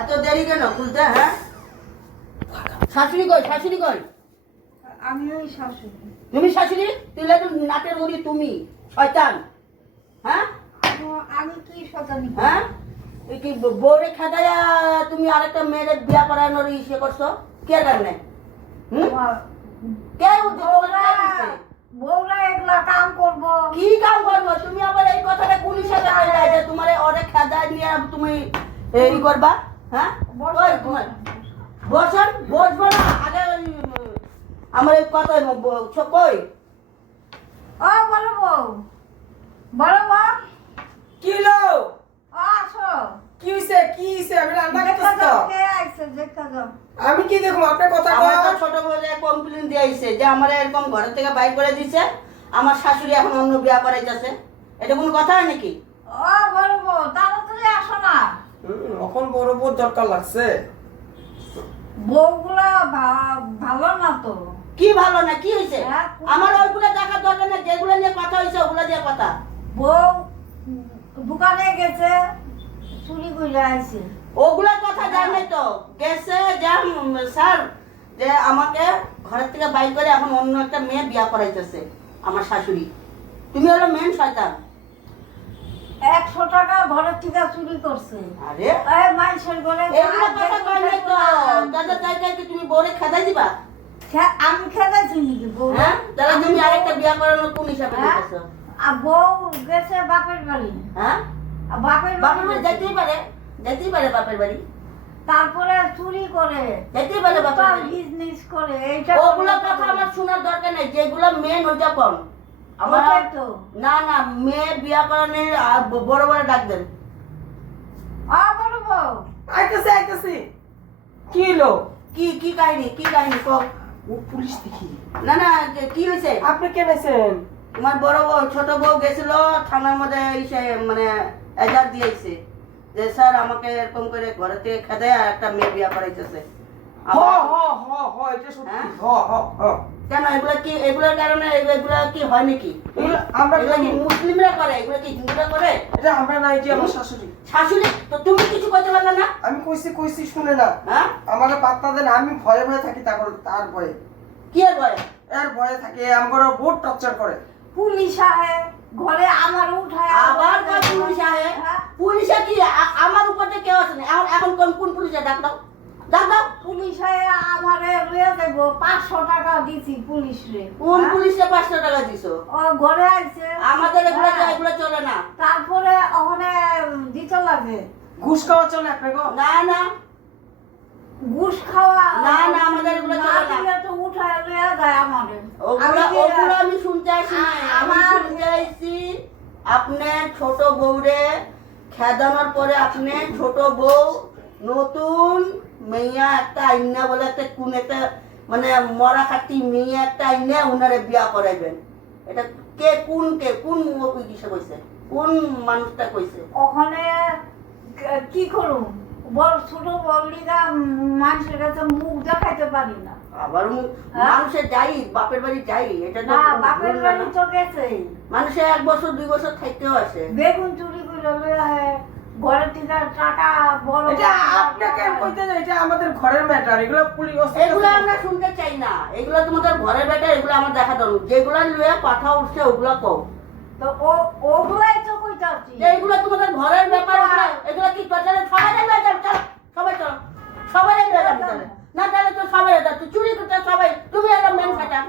এত দেরি কেন খুলতে? হ্যাঁ, শাশুড়ি কই? শাশুড়ি কই? আমি ওই শাশুড়ি। তুমি শাশুড়ি? তুই লাগু নাটের মুড়ি, তুমি শয়তান। হ্যাঁ আমি কি শতানি? হ্যাঁ, তুই কি বউরে খাদায়া তুমি আরেকটা মেয়ের বিয়া করানোর ইসে করছো? কে কারণে? কে বউরা এগুলা কাম করবো? কি কাম করবো? তুমি আবার এই কথাটা পুলিশে জানাই যে তোমার অনেক খাদায় নিয়ে তুমি এই করবা? হ্যাঁ, বসন বসবো না আগে আমার এই কথা কই। ও বড় বউ, বড় বউ কি লো? ও আসো। কি হইছে? কি হইছে? আমি রান্না দেখা করতেছি যাও তো। কে আইছে, দেখা যাও। আমি কি দেখব আপনার কথা আমার কয়? তো ছোট বউরে কমপ্লেইন দিয়ে আইছে যে আমার এরকম ঘর থেকে বাইর করে দিছে, আমার শাশুড়ি এখন অন্য বিয়া করাইতেছে। এটা কোনো কথা হয় নাকি? ও বড় বউ তাড়াতাড়ি আসো না। এখন বড় বড় দরকার লাগছে। বউগুলা ভালো না তো। কি ভালো না? কি হয়েছে? হ্যাঁ, আমার ওইগুলো দেখার দরকার না, যেগুলো নিয়ে কথা হয়েছে ওগুলো দিয়ে কথা। বউ দোকানে গেছে, চুরি করে আইছে। ওগুলা কথা জানে তো, গেছে যে স্যার যে আমাকে ঘরের থেকে বাইর করে এখন অন্য একটা মেয়ে বিয়া করাইতেছে আমার শাশুড়ি। তুমি হলো মেন শয়তান। 100 টাকা ঘরের থেকে চুরি করছে। আরে এই মানুষের ঘরে এগুলো কথা কই নাই তো, দাদা জায়গায় কি তুমি বউরে খেদাই দিবা? আমি খেতেছি নাকি বউ? হ্যাঁ, তাহলে তুমি আরেকটা বিয়া করানোর কোন হিসাবে হ্যাঁ? দিতেছো? আর বউ গেছে বাপের বাড়ি। হ্যাঁ, আর বাপের বাপের বাড়ি বাড়ি যেতেই পারে, যেতেই পারে বাপের বাড়ি, তারপরে চুরি করে, যেতেই পারে বাপের বাড়ি। বিজনেস করে, এইটা ওগুলো কথা আমার শোনার দরকার নেই, যেগুলো মেন ওইটা কম। আমার ওটাই তো। না না, মেয়ে বিয়া করানোর বড় বড় ডাক দেন। বড় বউ আইতেছে আইতেছে। কি লো? কি কি কাহিনী? কি কাহিনী কও? ও পুলিশ দেখি। না না, কি হয়েছে? আপনি কেন আইছেন? তোমার বড় বউ ছোট বউ গেছিল থানার মধ্যে, এসে মানে এজার দিয়েছে যে স্যার আমাকে এরকম করে ঘরে থেকে খেদে আর একটা মেয়ে বিয়া করাইতেছে। হ হ হ হ, এটা সত্যি। হ্যাঁ? হ হ হ। কেন এগুলা কি? এগুলোর কারণে এগুলা কি হয় নাকি? এগুলো আমরা এগুলা কি মুসলিমরা করে? এগুলা কি হিন্দুরা করে? এটা আমরা না, এটি আমার শাশুড়ি। শাশুড়ি তো তুমি কিছু করতে পারলে না? আমি কইছি শুনে না। হ্যাঁ, আমার পাত্তা দেন, আমি ভয়ে ভয়ে থাকি তার ভয়ে। কি আর বলে? এর ভয়ে থাকে, আমার বহুত টর্চার করে। পুলিশ আহে ঘরে, আমার উঠায় আবার কয় পুলিশ আহে? পুলিশে কি আমার উপরে কেউ আছে না? এখন কোন পুলিশে ডাক দাও, ডাক দাও। পুলিশ আহে আমারে লইয়া যাইব। 500 টাকা দিছি পুলিশ রে। কোন পুলিশে 500 টাকা দিছো? ও ঘরে আইছে। আমাদের এগুলো হ্যাঁ। এগুলো চলে না। তারপরে ওখানে দিতে লাগে। ঘুষ খাওয়া চলে আপনাকে? না না ঘুষ খাওয়া না, না, আমাদের এগুলো চলে না। দিলে তো উঠায় লইয়া যায় আমারে। ওগুলো আমি কি- ওগুলো আমি শুনতে আসি না। আমি আমার- শুনতে আইছি আপনার ছোট বউরে খেদানোর পরে আপনি ছোট বউ নতুন মেয়া একটা আইনা বলে একটা কোন একটা মানে মরা খাটি মেয়ে একটা আইনা উনারে বিয়া করাইবেন। এটা কে কোন কিসে কইছে? কোন মানুষটা কইছে? ওখানে কি করুম, বড় ছোট বলিরা মানুষের কাছে মুখ দেখাইতে পারি না। আবার হ্যাঁ? মানুষের যাই বাপের বাড়ি যাই, এটা তো না কোনো বাপের ভুল না বাড়ি না। তো গেছে। মানুষে 1 বছর 2 বছর থাকতেও আসে। বেগুন চুরি করে লইয়া আহে, ঘরের থেকে টাকা বড় এটা আপনাকে কইতে না, এটা আমাদের ঘরের ম্যাটার। এগুলো পুলিশ এগুলো আমরা শুনতে চাই না। এগুলো তোমাদের ঘরের বেটা, এগুলো আমার দেখা দাও। যেগুলো লইয়া পাঠা উঠছে ওগুলো কও। তো ওগুলাই তো কইতাছি। এইগুলো তোমাদের ঘরের ব্যাপার। এগুলো কি চলে? সবাই লয়ে যাও, চলো সবাই চলো, সবাই লয়ে যাও চলে। না তাহলে তো সবাই এটা তুই চুরি করতে সবাই, তুমি এলো মেন ফাটান।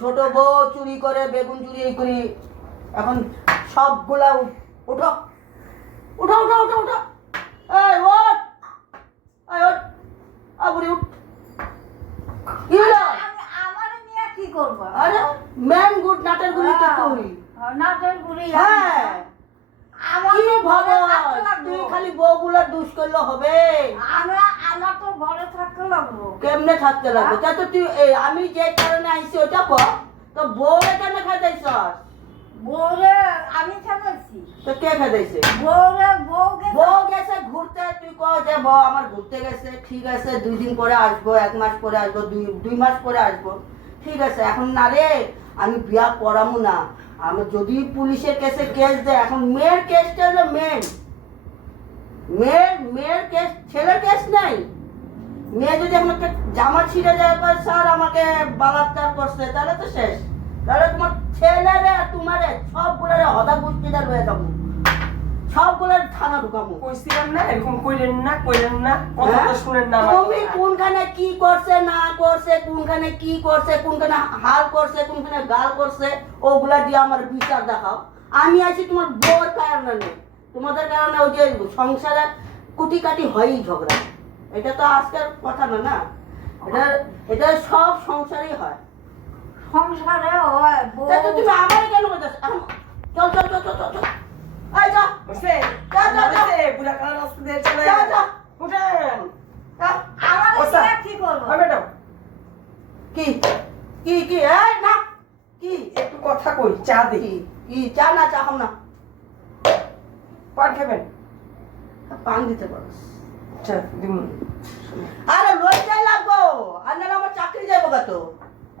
ছোট বউ চুরি করে, বেগুন চুরি এই করি, এখন সবগুলা উঠো উঠো উঠো উঠো উঠো। এই ওঠ, এই ওঠ, আবুরি উঠ। কি হলো? আমারে নিয়ে কি করব? আরে ম্যান গুড নাটের গুলি তো তুই। নাটের গুলি। হ্যাঁ, আমার কি তো ঘরে ভাবো? থাকতে লাগবো। তুই খালি বউগুলা দুষ করলে হবে? আমার তো ঘরে থাকতে লাগবো। কেমনে থাকতে লাগবে? তা তো তুই আমি যে কারণে আইছি ওটা কর। তো বউরে কেন খাইতেছ? বউরে আমি খেতেছি। তো কে খাইতেছে? বউ গেছে। বউ গেছে ঘুরতে, তুই কও যে বউ আমার ঘুরতে গেছে, ঠিক আছে 2 দিন পরে আসবো, 1 মাস পরে আসবো, 2 মাস পরে আসবো, ঠিক আছে। এখন না রে, আমি বিয়া করামু না। আমি যদি পুলিশের কেসে কেস দেয়, এখন মেয়ের কেসটা হলো মেয়ের কেস ছেলের কেস নাই। মেয়ে যদি এখন একটা জামা ছিঁড়ে যায় কয় স্যার আমাকে বালাৎকার করছে, তাহলে তো শেষ। তাহলে তোমার ছেলেরে তোমারে সবগুলোরে হদা গোষ্ঠীটা রয়ে যাবো, সবগুলোর থানা ঢুকাবো। কইছিলাম না এরকম কইলেন না কথা তো শুনেন না আমার তুমি কোনখানে কি করছে না করছে, কোনখানে কি করছে, কোনখানে হাল করছে, কোনখানে গাল করছে, ওগুলা দিয়ে আমার বিচার দেখাও। আমি আছি তোমার বউর কারণে নেই, তোমাদের কারণে ওই যে সংসারে কুটি কাটি হয়ই ঝগড়া। এটা তো আজকের কথা না, না এটা এটা সব সংসারেই হয়। সংসারে হয় তা তো তুমি আমার কেন বলতেছ? চল চল চল চল চল চল। এই যা বুঝলে যা, যা, যা। বুড়া কালা রাস্তা দিয়ে চলে যা, যা। উঠেন যা। আমার ওস্তাদ। কি করবো? ম্যাডাম কি কি কি এই না কি একটু কথা কই, চা দিই। কি কি চা না চা খাম না, পান খাবেন? পান দিতে পারো। আচ্ছা দিন। আরে লই যাই লাগবো, আর নাহলে আমার চাকরি যাবো কত।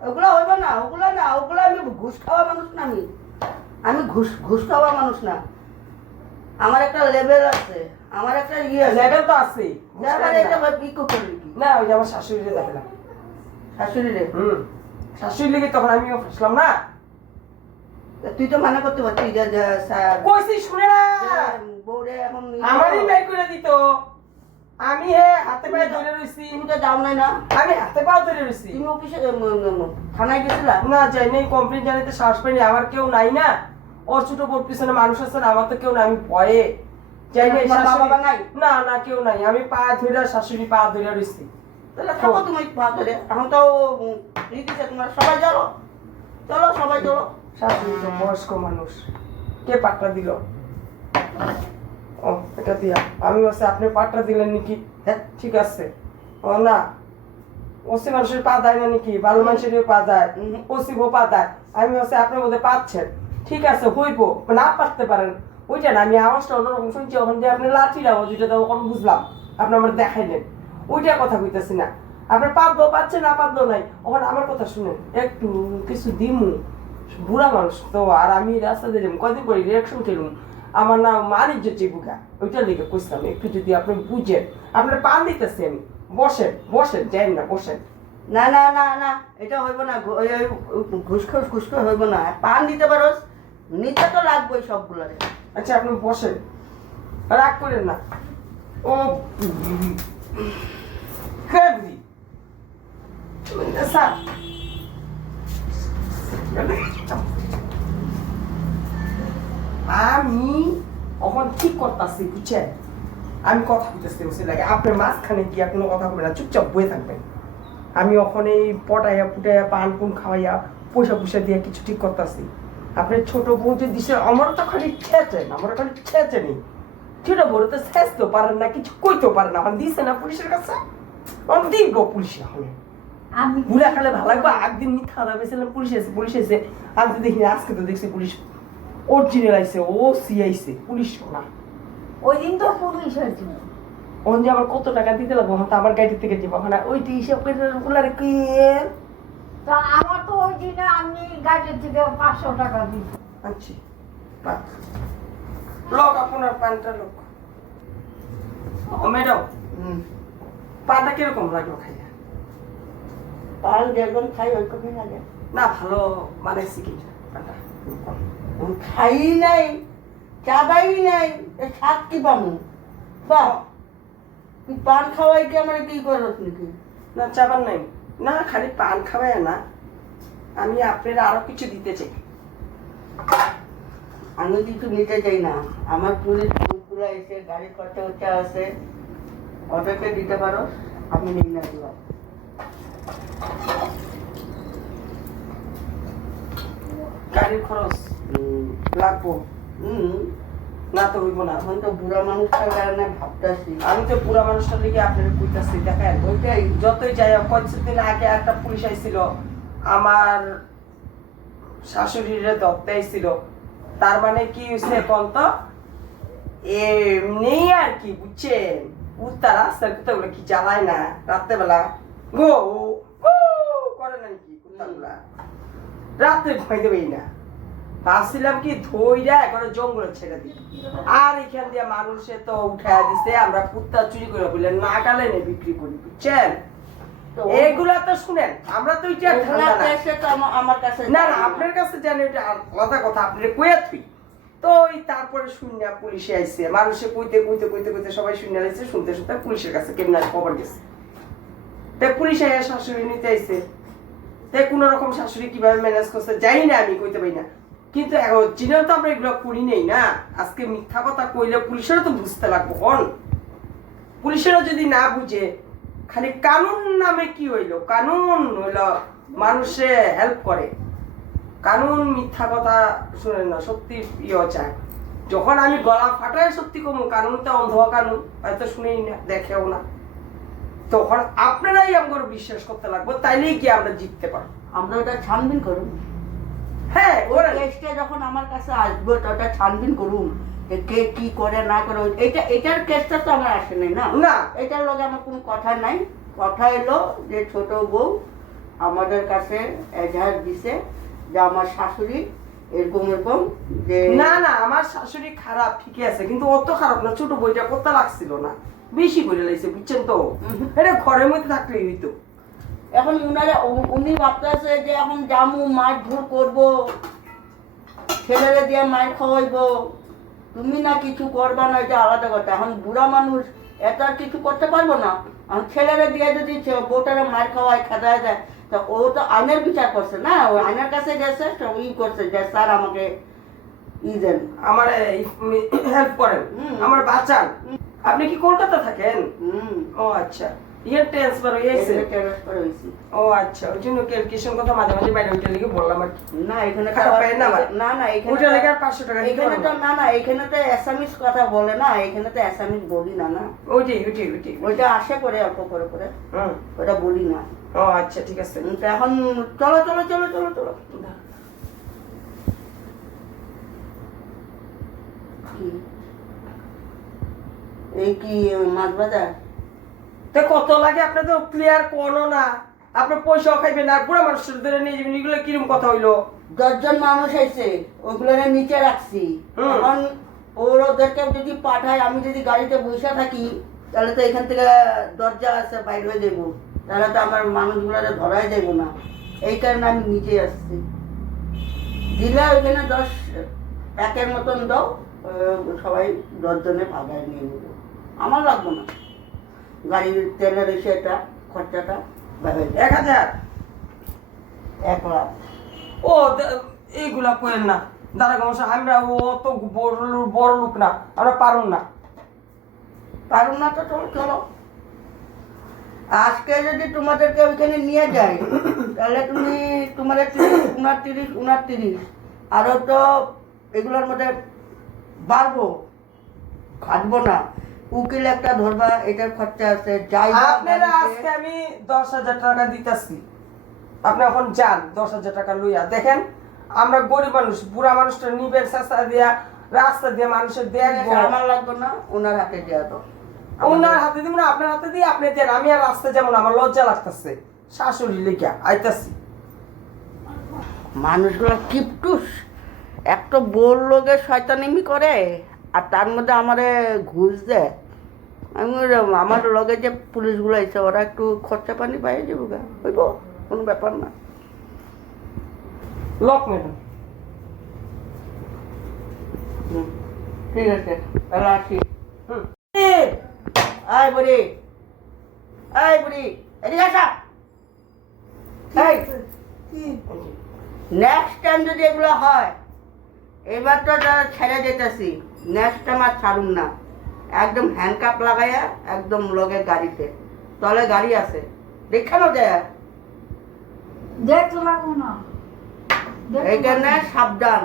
ওগুলো হইব না, ওগুলো না, ওগুলো আমি ঘুষ খাওয়া মানুষ না। আমি ঘুষ খাওয়া মানুষ না। আমার একটা লেভেল আছে, আমার একটা ইয়ে আছে। লেভেল তো আছে তারপরে এটা বিক্রি করবি কি না, ওই যে আমার শাশুড়িরে দেখলাম। শাশুড়ি রে? শাশুড়ি লেগে তখন আমিও ফাঁসলাম না। তুই তো মানা করতে পারছিস যে কইছি শুনে না, বউরে এখন আমারই বের করে দিত। আমি হাতে পায়ে ধরে রইছি। তুমি তো যাও নাই না, আমি হাতে পায়ে ধরে রইছি। তুমি অফিসে থানায় গেছিলা? না যাই নাই, কমপ্লেন জানাতে সাহস পাইনি। আমার কেউ নাই না, ওর ছোট বোর পিছনে মানুষ আছে না, আমার তো কেউ নাই। আমি ভয়ে যাই নাই। তোমার মা বাবা নাই? না না কেউ নাই। আমি পা ধরে, শাশুড়ি পা ধরে রইছি। তাহলে থাকো তুমি ভাত ধরে। এখন তো দিচ্ছে তোমার, সবাই চলো চলো সবাই চলো। শাশুড়ি তো বয়স্ক মানুষ, কে পাট্টা দিল? ও এটা দিয়া আমি বলছি আপনি পাট্টা দিলেন নাকি? হ্যাঁ ঠিক আছে। ও না, ওসি মানুষের পা দেয় না নাকি? ভালো মানুষের পা দেয়, ওসিবো পা দেয়। আমি বলছি আপনি বোধহয় পাচ্ছেন, ঠিক আছে হইব, না পারতে পারেন। ওইটা না, আমি আওয়াজটা অন্যরকম শুনছি। ওখান যে আপনি লাঠির আওয়াজ, ওইটা তো ওখানে বুঝলাম, আপনি আমার দেখাইলেন। ওইটা কথা কইতেছি না। আপনার পাতবো পাচ্ছে না পাতলো নাই, ওখানে আমার কথা শুনেন। একটু কিছু দিমু, বুড়া মানুষ তো, আর আমি রাস্তাতে যাবো কদিন পরে রিয়াকশন খেলুম, আমার না মানিজ্য চিবুকা। ওইটা লেগে কইছিলাম একটু যদি আপনি বুঝেন। আপনার পান দিতেছি আমি, বসেন বসেন, যাই না বসেন। না না না না, এটা হইব না, ঘুষখোর ঘুষখোর হইব না। পান দিতে পারো, নিতে তো লাগবেই সবগুলোরে। আচ্ছা আপনি বসেন, রাগ করেন না। ও খেবি স্যার, আমি এখন ঠিক করতেছি বুঝছেন। আমি কথা বুঝতেছি বুঝতে লাগে, আপনার মাঝখানে গিয়া কোনো কথা বলবেন না, চুপচাপ বয়ে থাকবেন। আমি ওখানে পটাইয়া ফুটাইয়া পান পুন খাওয়াইয়া পয়সা পয়সা দিয়ে কিছু ঠিক করতেছি। আপনার ছোট বউ যে দিছে, আমারও তো খালি ছেঁচেন, আমার খালি ছেঁচেনি। ছোট বউ তো ছেঁচতেও পারেন না, কিছু কইতেও পারেন না। আমার দিছে না পুলিশের কাছে, আমার দিব পুলিশে। এখন আমি বুড়া খালে ভালো লাগবে। একদিন মিথ্যা কথা পেয়েছিলাম, পুলিশ এসে আজ তো দেখিনি, আজকে তো দেখছি পুলিশ অরিজিনাল আইছে, ও সি আইছে, পুলিশ না। ওই দিন তো পুলিশ হয়েছিল। ওখান যে আবার কত টাকা দিতে লাগবো, হয়তো আমার গাড়ি থেকে যাবো ওখানে ওইটি হিসাব করে ওগুলার কি। তা আমার তো ওই দিনে আমি গাড়ির থেকে 500 টাকা দিচ্ছি। আচ্ছা লোক আপনার পানটা লোক। ও ম্যাডাম, পানটা কিরকম লাগলো খাইয়া? পান যেরকম খাই ওইরকমই লাগে। না ভালো বানাইছি কি পানটা? খাই নাই, চাবাই নাই, শাক কি পাবো? বাহ, তুই পান খাওয়াই কি আমার কি করস নাকি? না চাবার নাই, না খালি পান খাওয়াই না, আমি আপনার আরো কিছু দিতে চাই। আমি কিছু নিতে চাই না। আমার পুলিশ পুরো এসে গাড়ি খরচা খরচা আছে, অটোকে দিতে পারো, আমি নিই না দিলাম। গাড়ির খরচ লাগবো না তো হইব না। এখন তো বুড়া মানুষটার কারণে ভাবতেছি। আমি তো পুরা মানুষটা দিকে আপনার কইতাছি, দেখেন ওইটাই যতই যাই হোক, কয়েকদিন আগে একটা পুলিশ আইছিল, আমার শাশুড়ির ধরতে আইছিল। তার মানে কি হয়েছে কোন তো, এমনি আর কি বুঝছেন, উত্তর রাস্তার কুত্তাগুলো কি জ্বালায় না রাত্রেবেলা, গো গো করে না কি কুত্তাগুলা, রাত্রে ভয় দেবেই না। ভাবছিলাম কি ধইরা এখন জঙ্গলে ছেড়ে দিই, আর এখান দিয়ে মানুষে তো উঠায় দিছে আমরা কুত্তা চুরি করে বললেন না গালে নে বিক্রি করি, বুঝছেন? তো এগুলা তো শুনেন, আমরা তো এটা ওগুলা ঠান্ডা না। দেশে তো আমার কাছে না না আপনার কাছে জানি এটা আলাদা কথা, আপনার কইয়া থুই তো ওই তারপরে শূন্য পুলিশে আইছে, মানুষে কইতে কইতে কইতে কইতে সবাই শূন্য আইছে, শুনতে শুনতে পুলিশের কাছে কেমন খবর গেছে, তাই পুলিশে আইয়া শাশুড়ি নিতে আইছে, তাই কোন রকম শাশুড়ি কিভাবে ম্যানেজ করছে জানি না, আমি কইতে পারি না, কিন্তু অরিজিনাল তো আমরা এগুলো করি নাই না। আজকে মিথ্যা কথা কইলে পুলিশেরও তো বুঝতে লাগবো, হন পুলিশেরও যদি না বুঝে খালি কানুন নামে কি হইলো, কানুন হইলো মানুষে হেল্প করে, কানুন মিথ্যা কথা শুনেন না, সত্যি ইয়ে চায়। যখন আমি গলা ফাটায় সত্যি কমু, কানুনটা অন্ধ কানুন, হয়তো শুনেই না দেখেও না, তখন আপনারাই আমার বিশ্বাস করতে লাগবো, তাইলেই কি আমরা জিততে পারবো। আমরা ওটা ছানবিন করুন, হ্যাঁ ওই কেসটা যখন আমার কাছে আসবে ওটা ছানবিন করুন যে কে কি করে না করে। এটার কেসটা তো আমার আসে নাই না, না এটার লগে আমার কোনো কথা নাই। কথা এলো যে ছোট বউ আমাদের কাছে এজাহার দিছে যে আমার শাশুড়ি এরকম এরকম যে না না আমার শাশুড়ি খারাপ ঠিকই আছে, কিন্তু অত খারাপ না, ছোট বইটা করতে লাগছিল না, বেশি করে লাইছে, বুঝছেন তো, এটা ঘরের মধ্যে থাকলেই হইতো। এখন উনি ভাবতেছে যে এখন জামু মাছ ধর করবো, ছেলেরে দিয়ে মাছ খাওয়াইবো, তুমি না কিছু করবা না, এটা আলাদা কথা। এখন বুড়া মানুষ এটা কিছু করতে পারবো না, এখন ছেলেরে দিয়ে যদি বউটারে মার খাওয়ায় খেদায় দেয়, তো ও তো আইনের বিচার করছে না, ও আইনের কাছে গেছে, সব করছে যে স্যার আমাকে দেন, আমার হেল্প করেন, আমার বাঁচান। আপনি কি কলকাতা থাকেন? ও আচ্ছা, ইয়ে ট্রান্সফার হয়েছে। ও আচ্ছা, ওই জন্য ক্যালকুলেশন কথা মাঝে মাঝে বাইরে ওইটা লিখে বললাম আর কি। না এখানে খারাপ পায় না আবার? না না এখানে ওইটা লেগে আর 500 টাকা দিতে এখানে তো পারবো। না না এখানে তো অ্যাসামিস কথা বলে না, এখানে তো অ্যাসামিস বলি না। না ওইটাই। ওইটা আসে করে অল্প করে করে, হুম। ওটা বলি না। ও আচ্ছা ঠিক আছে। তো এখন চলো চলো চলো চলো চলো। এই কি মাছ বাজার? তো কত লাগে আপনাদের ক্লিয়ার কোনো না, আপনার পয়সাও খাইবেন না, বুড়া মানুষের ধরে নিয়ে যাবেন, এগুলো কিরকম কথা হইলো? 10 জন মানুষ এসে ওগুলো নিচে রাখছি, এখন ওদেরকে যদি পাঠায়, আমি যদি গাড়িতে বসে থাকি তাহলে তো এখান থেকে দরজা আছে বাইরে হয়ে যাবো, তাহলে তো আমার মানুষগুলো ধরাই যাবো না, এই কারণে আমি নিচে আসছি। দিলে ওইখানে 10 প্যাকের মতন দাও, সবাই 10 জনে ভাগায় নিয়ে নেবো, আমার লাগবো না, গাড়ির তেলের এসে এটা খরচাটা বাইরে 1000। 1 লাখ। ও এইগুলা করেন না দাদা গমশা, আমরা অত বড় লোক না, আমরা পারুন না। পারুন না তো চলো চলো, আজকে যদি তোমাদেরকে ওইখানে নিয়ে যাই তাহলে তুমি তোমাদের 30, 29, আরো তো এগুলোর মধ্যে বাড়বো, খাটবো না, উকিল একটা ধরবা, এটার খরচা আছে। যাই হোক, আপনারা আজকে আমি 10,000 টাকা দিতেছি, আপনি এখন যান 10,000 টাকা লইয়া। দেখেন আমরা গরিব মানুষ, বুড়া মানুষটা নিবেন রাস্তা দিয়ে মানুষের দেখবো, আমার লাগবে না, ওনার হাতে দেওয়া তো। ওনার হাতে দিব না, আপনার হাতে দিয়ে আপনি দেন, আমি আর রাস্তা যেমন আমার লজ্জা লাগতেছে, শাশুড়ি লেখা আইতাছি। মানুষগুলো কিপটুস, একটা বোর লোকে শয়তানিমি করে, আর তার মধ্যে আমারে ঘুষ দেয়। আমি আমার লগে যে পুলিশগুলো এসে ওরা একটু খরচা পানি পাইয়ে যাবো গা, হইব, কোনো ব্যাপার না। লক ম্যাডাম ঠিক আছে, তাহলে আসি। হুম। আয় বুড়ি, আয় বুড়ি, এদিকে আসা। নেক্সট টাইম যদি এগুলো হয়, এবার তো ছেড়ে যেতেছি, নেক্সট টাইম আর ছাড়ুন না, একদম হ্যান্ডকাপ লাগাইয়া একদম লগে গাড়িতে, তলে গাড়ি আছে, দেখানো যায়। দেখতে লাগবো না, এইখানে সাবধান,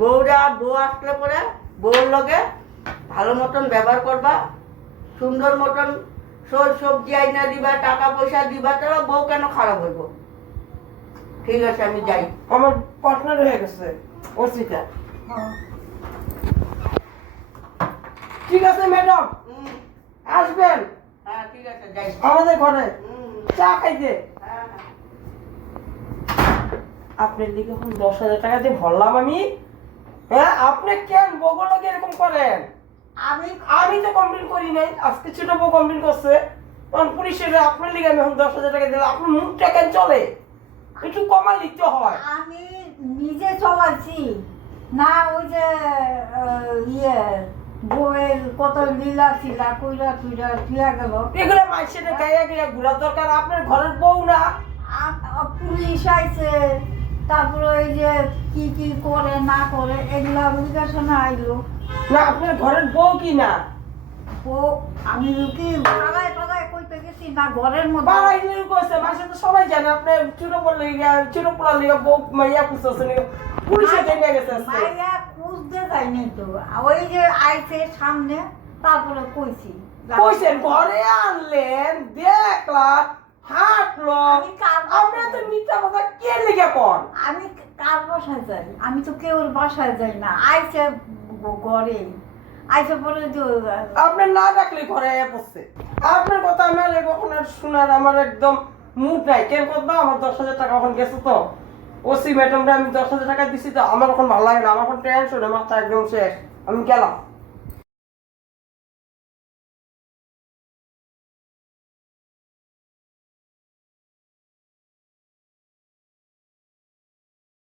বউ আসলে পরে বউর লগে ভালো মতন ব্যবহার করবা, সুন্দর মতন সবজি আইনা দিবা, টাকা পয়সা দিবা, তাহলে বউ কেন খারাপ হইব। ঠিক আছে, আমি যাই। আমার পার্টনার হয়ে গেছে অর্চিতা। ঠিক আছে ম্যাডাম, আসবেন হ্যাঁ ঠিক আছে, যাই। আমাদের ঘরে চা খাইতে। হ্যাঁ হ্যাঁ। আপনার দিকে এখন 10,000 টাকা দিয়ে ভরলাম আমি, হ্যাঁ আপনি কেন বউগুলোকে এরকম করেন? আমি আমি তো কমপ্লেন করি নাই, আজকে ছোট বউ কমপ্লেন করছে। তখন পুলিশের আপনার লিগে আমি এখন 10,000 টাকা দিলাম, আপনার মুখটা কেন চলে? একটু কমা লিখতে হয়। আমি নিজে চলাচ্ছি না, ওই যে ইয়ে বউয়ের কত লীলা ছিলা কইরা টুইরা থুয়া গেল। এগুলো মানুষের গায়ে গায়ে ঘোরার দরকার, আপনার ঘরের বউ না। পুলিশ আইছে, তারপরে ওই যে কি কি করে না করে এগুলা বিবেচনা আইলো। না আপনার ঘরের বউ কি না? ও আমি কি পাড়ায় পাড়ায় কইতে গেছি না ঘরের মধ্যে? বাড়াই নিয়ে কইছে, মানুষের তো সবাই জানে আপনার চুরোপোলা লিগা, চুরোপোলা লিগা বউ মাইয়া পুষছে নিয়ে পুলিশে দেখে গেছে আজকে। মাইয়া খুঁজতে যায়নি তো, ওই যে আইছে সামনে, তারপরে কইছি। কইছেন ঘরে আনলেন, দেখলাম হাঁটলো, আমি কার- আপনার তো মিথ্যা কথা কে লিখে কোন? আমি কার বাসায় যাই? আমি তো কেউর বাসায় যাই না। আইছে ঘরে, আইছে পরে আপনার না ডাকলে ঘরে আয়া পড়ছে। আপনার কথা আমি আর কখন আর শোনার আমার একদম মুড নাই। কেন কথা আমার 10,000 টাকা এখন গেছে তো, ওসি ম্যাডামরা আমি 10,000 টাকা দিছি তো আমার এখন ভালো লাগে না, আমার এখন টেনশনে মাথা একদম শেষ। আমি গেলাম।